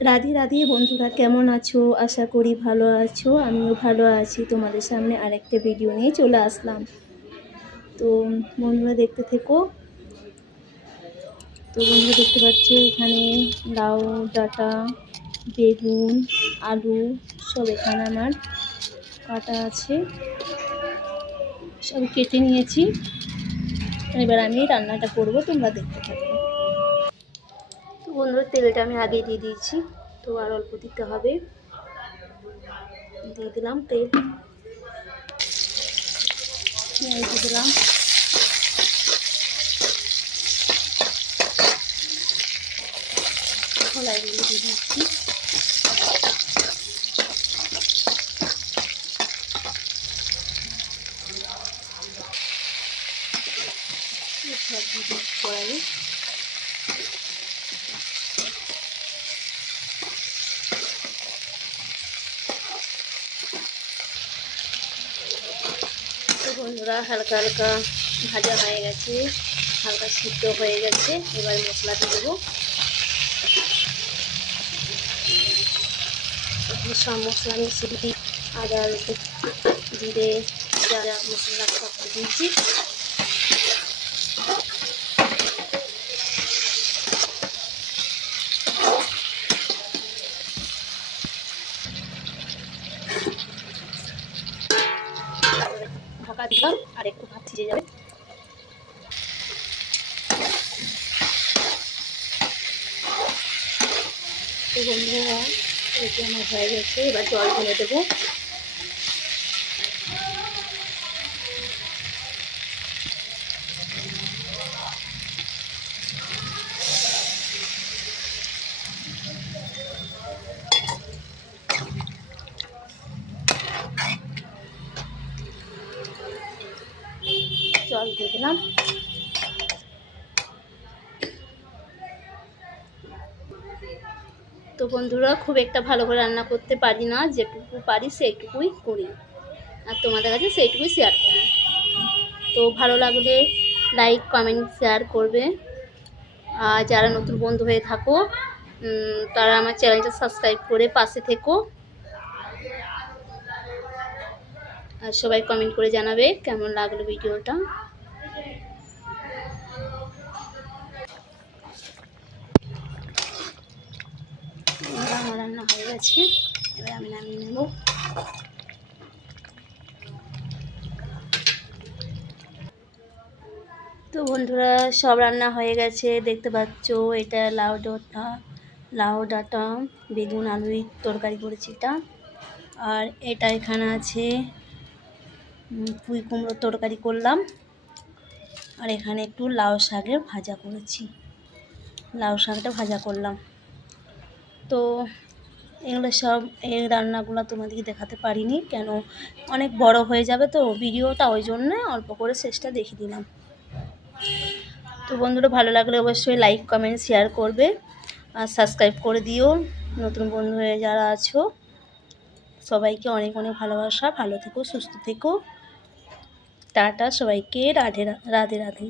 রাধে রাধে বন্ধুরা, কেমন আছো? আশা করি ভালো আছো। আমিও ভালো আছি। তোমাদের সামনে আরেকটা ভিডিও নিয়ে চলে আসলাম। তো বন্ধুরা, দেখতে থেকো। তো বন্ধুরা, দেখতে পাচ্ছ এখানে লাউ, ডাঁটা, বেগুন, আলু সব এখানে আমার কাটা আছে। সব কেটে নিয়েছি। এবার আমি রান্নাটা করব। তোমরা দেখতে থাকো। বন্ধুরা, তেলটা আমি আগে দিয়ে দিয়েছি, তো আর অল্প দিতে হবে। দিয়ে দিলাম তেল। দিয়ে দিলাম। দিয়ে দিচ্ছি। দিচ্ছি বন্ধুরা, হালকা হালকা ভাজা হয়ে গেছে, হালকা সিদ্ধ হয়ে গেছে। এবার মশলাটা দেবো। সব মশলা মিশিয়ে দিই আদা জিরে যা যা মশলা সব দিয়েছি। ঢাকা দিলাম, আর একটু ভাত ছিঁড়ে যাবে। বন্ধুরা, এটি আমার হয়ে গেছে, এবার জল ঢেলে দেবো। দিয়ে দিলাম। তো বন্ধুরা, খুব একটা ভালো করে রান্না করতে পারি না, যেটুকু পারি সেইটুকুই করি। আর তোমাদের কাছে সেইটুকুই শেয়ার করি। তো ভালো লাগলে লাইক কমেন্ট শেয়ার করবে। আর যারা নতুন বন্ধু হয়ে থাকো তারা আমার চ্যানেলটা সাবস্ক্রাইব করে পাশে থেকো। আর সবাই কমেন্ট করে জানাবে কেমন লাগল ভিডিওটা রান্না হয়ে গেছে। এবার আমি নামিয়ে নেব। তো বন্ধুরা, সব রান্না হয়ে গেছে। দেখতে পাচ্ছ, এটা লাউ ডাঁটা লাউ ডাঁটা, বেগুন, আলুর তরকারি করেছি এটা। আর এটা এখানে আছে পুঁই কুমড়োর তরকারি করলাম। আর এখানে একটু লাউ শাকের ভাজা করেছি। লাউ শাকটা ভাজা করলাম। তো এগুলো সব এই রান্নাগুলো তোমাদেরকে দেখাতে পারিনি, কেন অনেক বড় হয়ে যাবে তো ভিডিওটা, ওই জন্য অল্প করে শেষটা দেখিয়ে দিলাম। তো বন্ধুরা, ভালো লাগলে অবশ্যই লাইক কমেন্ট শেয়ার করবে আর সাবস্ক্রাইব করে দিও। নতুন বন্ধু হয়ে যারা আছো, সবাইকে অনেক অনেক ভালোবাসা। ভালো থেকো, সুস্থ থেকো। টাটা, সবাইকে রাধে রাধে রাধে।